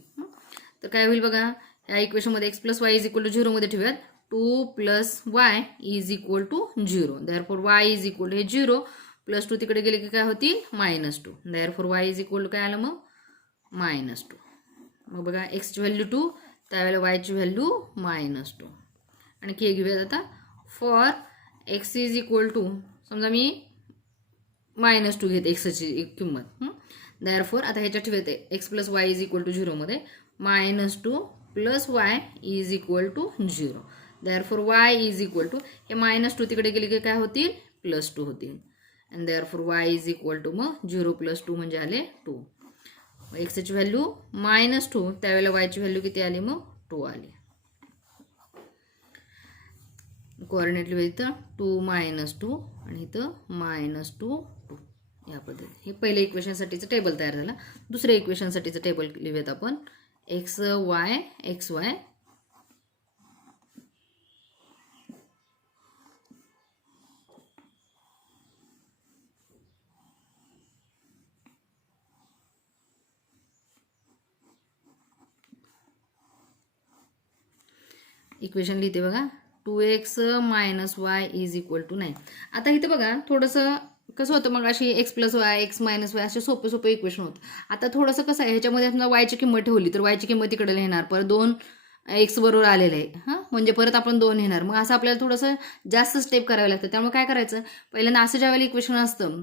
तर काय होईल बघा, या इक्वेशनमध्ये x plus y is equal to 0 मध्ये ठेवूयात. 2 plus y is equal to 0. Therefore y is equal to हे 0 प्लस 2 तिकडे गेले की काय होतील -2. दॅरफॉर वाय इज इक्वल टू काय आलं मग -2. मग बघा एक्सची व्हॅल्यू 2, त्यावेळेला वायची व्हॅल्यू -2. आणखी हे घेऊयात आता, for x is equal to समजा मी -2 घेते एक्सची किंमत. दॅरफॉर आता ह्याच्यात ठेवते x plus y is equal to 0 मध्ये -2 plus y is equal to 0. Therefore y is equal to हे -2 तिकडे गेले की काय होतील +2 होतील. आणि दॅरफॉर वाय इज इक्वल टू मग 0 + 2 म्हणजे आले 2. एक्सची व्हॅल्यू -2, त्यावेळेला वायची व्हॅल्यू किती आली मग 2 आली. कोऑर्डिनेट लिहायचं 2 -2 आणि इथं -2 2 या पद्धतीने. हे पहिले इक्वेशनसाठीचं टेबल तयार झालं. दुसऱ्या इक्वेशनसाठीचं टेबल लिहूयात आपण, x y x y equation लिहिते बघा, 2x minus y is equal to 9. आता इथे बघा थोडंसं कसं होतं, मग अशी x plus y x minus y असे सोपे इक्वेशन होतं. आता थोडंसं कसं आहे, ह्याच्यामध्ये समजा वायची किंमत ठेवली तर वायची किंमत तिकडे लिहिणार, परत 2 एक्स बरोबर आलेलं आहे, म्हणजे परत आपण 2 लिहिणार. मग असं आपल्याला थोडंसं जास्त स्टेप करावं लागतं. त्यामुळे काय करायचं, पहिल्यांदा असं ज्यावेळेला इक्वेशन असतं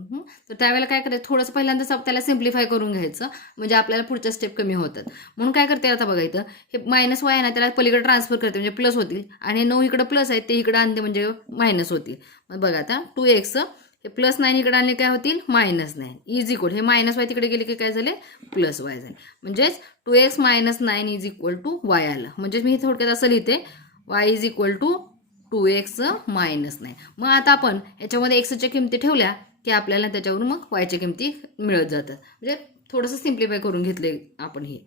तर त्यावेळेला काय करायचं, थोडंसं पहिल्यांदाच त्याला सिम्प्लिफाय करून घ्यायचं, म्हणजे आपल्याला पुढच्या स्टेप कमी होतात. म्हणून काय करते आता बघा, इथं हे मायनस वाय आहे ना, त्याला पलीकडे ट्रान्सफर करते म्हणजे प्लस होतील, आणि 9 इकडं प्लस आहे ते इकडं आणते म्हणजे मायनस होतील. मग बघा आता 2x हे +9 इकडे आणले काय होतील -9 इज इक्वल, हे -y तिकडे गेले की काय झाले +y झाले. म्हणजेच 2x - 9 is equal to y आलं. म्हणजे मी थोडक्यात असं लिहिते, y is equal to 2x - 9. मग आता आपण याच्यामध्ये एक्सच्या किमती ठेवल्या की आपल्याला त्याच्यावरून मग वायच्या किमती मिळत जातात. म्हणजे थोडंसं सिम्प्लिफाय करून घेतले आपण हे.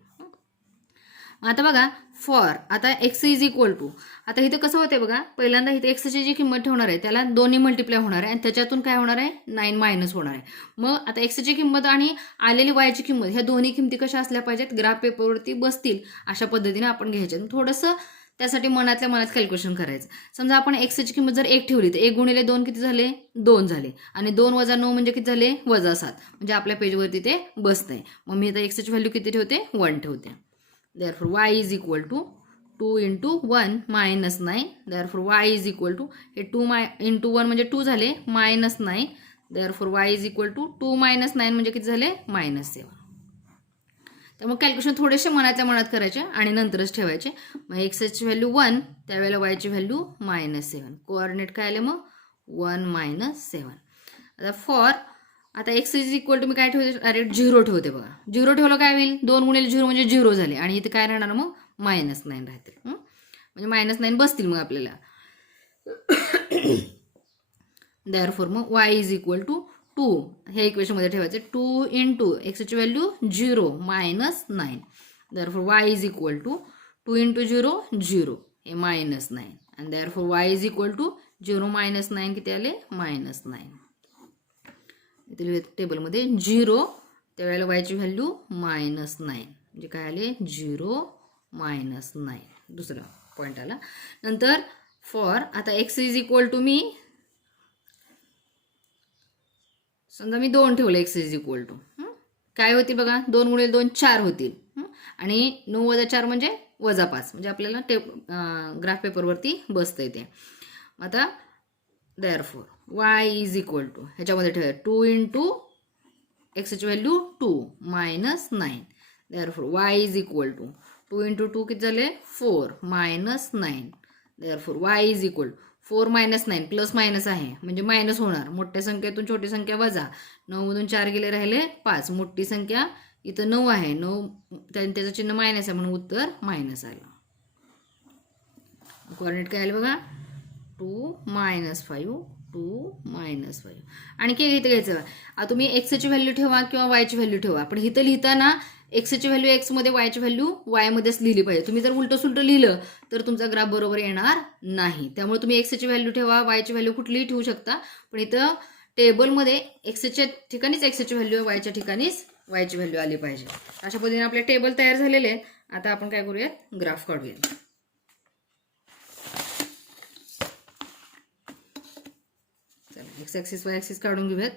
आता बघा, फॉर आता एक्स इज इक्वल टू, आता इथं कसं होते बघा, पहिल्यांदा इथे एक्सची जी किंमत ठेवणार आहे त्याला 2 मल्टिप्लाय होणार आहे आणि त्याच्यातून काय होणार आहे 9 मायनस होणार आहे. मग आता एक्सची किंमत आणि आलेली वायची किंमत ह्या दोन्ही किमती कशा असल्या पाहिजेत, ग्राफ पेपरवरती बसतील अशा पद्धतीने आपण घ्यायचे. थोडंसं त्यासाठी मनातल्या मनात कॅल्क्युलेशन करायचं. समजा आपण एक्सची किंमत जर 1 ठेवली तर 1 × 2 किती झाले 2 झाले, आणि 2 - 9 म्हणजे किती झाले -7, म्हणजे आपल्या पेजवरती ते बसत नाही. मग मी आता एक्सची व्हॅल्यू किती ठेवते 1 ठेवते. Therefore y is equal to 2 × 1 -9. Therefore y is equal to हे 2 × 1 म्हणजे 2 झाले -9. Therefore y is equal to 2 - 9 म्हणजे किती झाले -7. त्यामुळे कॅल्क्युलेशन थोडेसे मनाच्या मनात करायचे आणि नंतरच ठेवायचे. मग एक्सची व्हॅल्यू 1, त्यावेळेला वायची व्हॅल्यू -7. कोऑर्डिनेट काय आले मग 1 - 7. आता फॉर आता एक्स इज इक्वल टू मी काय ठेवते डायरेक्ट 0 ठेवते बघा. 0 ठेवलं काय होईल 2 × 0 म्हणजे 0 झाले आणि इथे काय राहणार मग -9 राहतील. म्हणजे -9 बसतील मग आपल्याला. देअरफॉर मग वाय इज इक्वल टू 2 हे इक्वेशनमध्ये ठेवायचे. 2 × एक्सची value 0 -9. Therefore y is equal to 2 × 0 0 हे -9 आणि therefore y is equal to 0 - 9 किती आले -9. इथे टेबलमध्ये 0 त्यावेळेला वायची व्हॅल्यू -9 म्हणजे काय आले 0 - 9. दुसरा पॉईंट आला. नंतर फॉर आता एक्स इज इक्वल टू मी समजा मी 2 ठेवले. एक्स इज इक्वल टू काय होतील बघा 2 × 2 4 होतील आणि 9 - 4 म्हणजे -5 म्हणजे आपल्याला ग्राफ पेपरवरती बसतं ते. आता therefore y is equal to ह्याच्यामध्ये ठेवा 2 × एक्सची value 2 -9. Therefore y is equal to 2 × 2 किती झाले 4 -9. Therefore y is equal 4 - 9 plus minus आहे म्हणजे मायनस होणार. मोठ्या संख्येतून छोटी संख्या वजा 9 मधून 4 गेले राहिले 5. मोठी संख्या इथं 9 आहे 9 त्याचं चिन्ह मायनस आहे म्हणून उत्तर मायनस आलं. कोऑर्डिनेट काय आले बघा 2 - 5 2 - 5 आणि काय इथे घ्यायचं आता तुम्ही एक्सची व्हॅल्यू ठेवा किंवा वायची व्हॅल्यू ठेवा पण इथं लिहिताना एक्सची व्हॅल्यू एक्समध्ये वायची व्हॅल्यू वायमध्येच लिहिली पाहिजे. तुम्ही जर उलटं सुलटं लिहिलं तर तुमचा ग्राफ बरोबर येणार नाही. त्यामुळे तुम्ही एक्सची व्हॅल्यू ठेवा वायची व्हॅल्यू कुठलीही ठेवू शकता पण इथं टेबलमध्ये एक्सच्या ठिकाणीच एक्सची व्हॅल्यू वायच्या ठिकाणीच वायची व्हॅल्यू आली पाहिजे. अशा पद्धतीने आपले टेबल तयार झालेले आहेत. आता आपण काय करूयात ग्राफ काढूया. एक्स ॲक्सिस वाय ॲक्सिस काढून घेऊयात.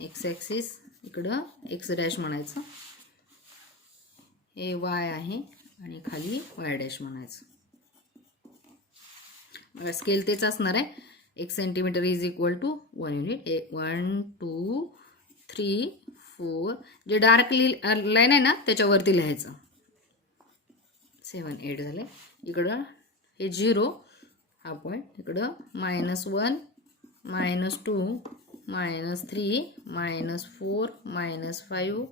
एक्स ॲक्सिस इकडं एक्स डॅश म्हणायचं हे वाय आहे आणि खाली वाय डॅश म्हणायचं. मला स्केल तेच असणार आहे. 1 centimetre is equal to 1 unit. 1 2 3 4 जे डार्क लाईन आहे ना त्याच्यावरती लिहायचं. 7 8 झाले. इकडं हे 0 हा पॉईंट इकडं -1 -2 -3 -4 -5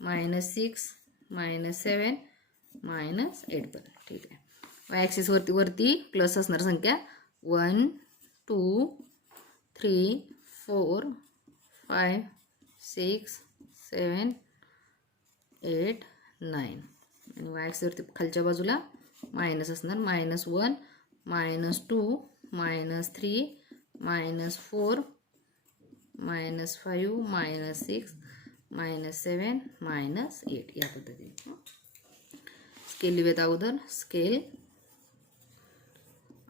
-6 -7 -8 पर्यंत. ठीक आहे. वाय ॲक्सिस वरती प्लस असणार संख्या 1 2 3 4 5 6 7 8 9 आणि वाय ॲक्सिसवरती खालच्या बाजूला मायनस असणार -1 -2 -3 -4 -5 -6 -7 -8 या पद्धतीने. स्केल लिहूयात अगोदर. स्केल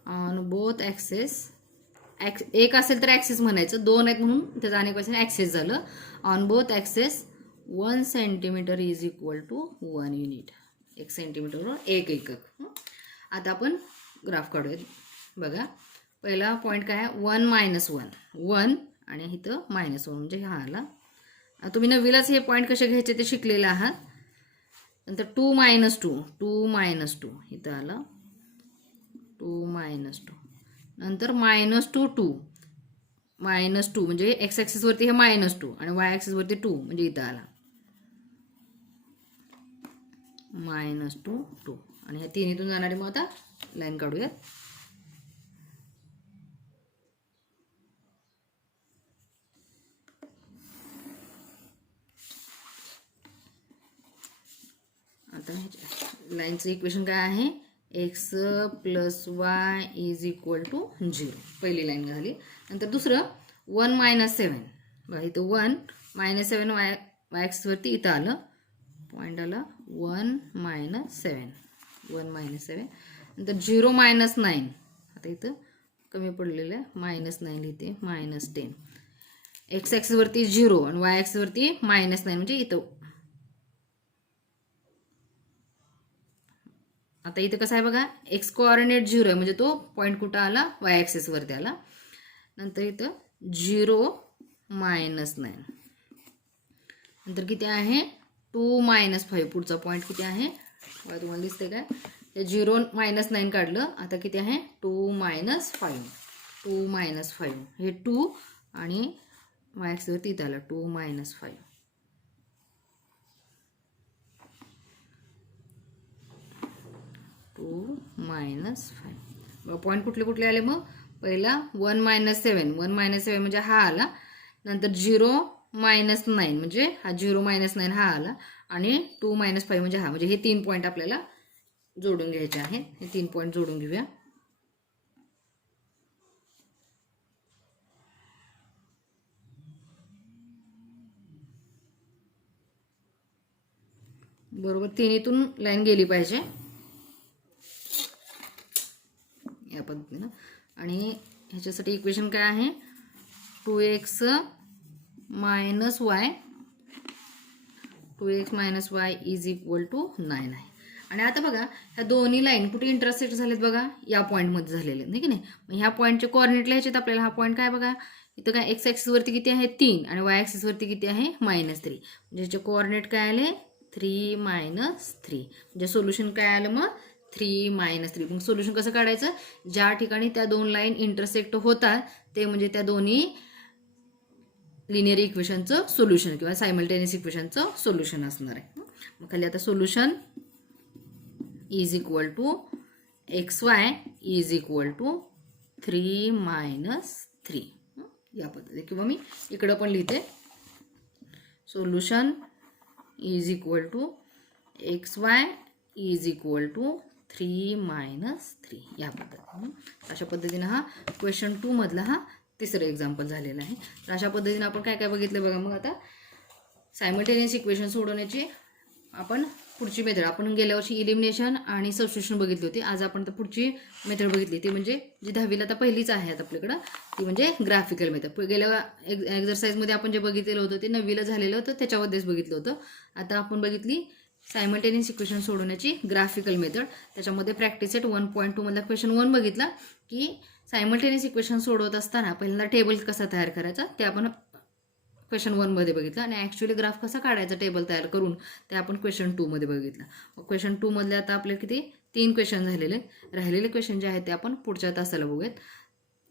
ऑन बोथ ॲक्सेस एक असेल तर ॲक्सिस म्हणायचं 2 आहेत म्हणून त्याचं अनेक पासून ॲक्सेस झालं. On both axes 1 centimetre is equal to 1 unit. 1 सेंटीमीटरवर 1 एकक. आता आपण ग्राफ काढूयात. बघा पहिला पॉईंट काय आहे 1 - 1 आणि इथं -1 म्हणजे हा आला. तुम्ही नवीलाच हे पॉईंट कसे घ्यायचे ते शिकलेले आहात. नंतर 2 - 2 इथं आलं 2 - 2 नंतर -2 2 -2 म्हणजे एक्स ॲक्सिसवरती हे -2 आणि वाय ॲक्सिसवरती 2 म्हणजे इथं आला -2 2 आणि ह्या तिन्हीतून जाणारी मग आता लाईन काढूयात. आता लाईनचं इक्वेशन काय आहे x plus y is equal to 0 पहिली लाईन झाली. नंतर दुसरं 1 - 7 बघा इथं 1 - 7 वाय ॲक्सिसवरती इथं आलं पॉईंट आला 1 - 7 नंतर 0 - 9 आता इथं कमी पडलेलं आहे -9 लिहिते -10 एक्स ॲक्सिसवरती 0 आणि वाय ॲक्सिसवरती -9 म्हणजे इथं. आता इथं कसं आहे बघा, एक्स कोऑर्डिनेट 0 आहे म्हणजे तो पॉईंट कुठं आला, वाय ॲक्सिसवरती आला. नंतर इथं 0 -9. नंतर किती आहे 2 -5. पुढचा पॉईंट किती आहे बघा, तुम्हाला दिसते काय, हे 0 -9 काढलं. आता किती आहे 2 -5. 2 -5 हे 2 आणि वाय ॲक्सिसवरती इथं आलं 2 -5. 2 -5. बघा पॉईंट कुठले कुठले आले मग, पहिला 1 -7. 1 -7 म्हणजे हा आला. नंतर 0 -9 म्हणजे हा 0 -9 हा आला. आणि 2 -5 म्हणजे हा. म्हणजे हे 3 पॉईंट आपल्याला जोडून घ्यायचे आहेत. हे 3 पॉईंट जोडून घेऊया. बरोबर तिन्हीतून लाईन गेली पाहिजे या पद्धतीनं. आणि ह्याच्यासाठी इक्वेशन काय आहे, 2x - y 2x - y = 9 आहे. आणि आता बघा ह्या दोन्ही लाईन कुठे इंटरसेक्ट झालेत बघा, या पॉईंटमध्ये झालेले नाही की नाही. मग ह्या पॉईंटचे कोऑर्डिनेट लिहायचे आपल्याला. हा पॉईंट काय बघा, इथं काय एक्स ॲक्सिसवरती किती आहे 3 आणि वाय ॲक्सिसवरती किती आहे -3. म्हणजे ह्याचे कोऑर्डिनेट काय आले 3 - 3. म्हणजे सोल्युशन काय आलं मग 3 - 3. मग सोल्युशन कसं काढायचं, ज्या ठिकाणी त्या दोन लाईन इंटरसेक्ट होतात ते म्हणजे त्या दोन्ही लिनियर इक्वेशनचं सोल्युशन किंवा सायमल्टेनियस इक्वेशनचं सोल्युशन असणार आहे. मग खाली आता सोल्युशन = xy = 3 - 3 या पद्धतीने. किंवा मी इकडं पण लिहिते, सोल्युशन = xy = 3 - 3 या पद्धतीने. अशा पद्धतीने हा क्वेश्चन 2 मधला हा तिसरं एक्झाम्पल झालेलं आहे. तर अशा पद्धतीने आपण काय काय बघितलं बघा. मग आता सायमल्टेनियस इक्वेशन सोडवण्याची आपण पुढची मेथड, आपण गेल्या वर्षी इलिमिनेशन आणि सबस्टिट्यूशन बघितली होती. आज आपण तर पुढची मेथड बघितली ती म्हणजे जी 10वीला आता पहिलीच आहे आता आपल्याकडं, ती म्हणजे ग्राफिकल मेथड. गेल्या एक्झरसाइजमध्ये आपण जे बघितलेलं होतं ते 9वीला झालेलं होतं, त्याच्यामध्येच बघितलं होतं. आता आपण बघितली सायमल्टेनियस इक्वेशन सोडवण्याची ग्राफिकल मेथड. त्याच्यामध्ये प्रॅक्टिस सेट 1.2 मधला क्वेश्चन 1 बघितला की सायमल्टेनियस इक्वेशन सोडवत असताना पहिल्यांदा टेबल कसा तयार करायचा ते आपण क्वेश्चन 1 मध्ये बघितलं. आणि ॲक्च्युअली ग्राफ कसा काढायचा टेबल तयार करून ते आपण क्वेश्चन 2 मध्ये बघितलं. क्वेश्चन 2 मधले आता आपले किती 3 क्वेश्चन झालेले. राहिलेले क्वेश्चन जे आहेत ते आपण पुढच्या तासाला बघूयात.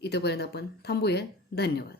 इथंपर्यंत आपण थांबूया. धन्यवाद.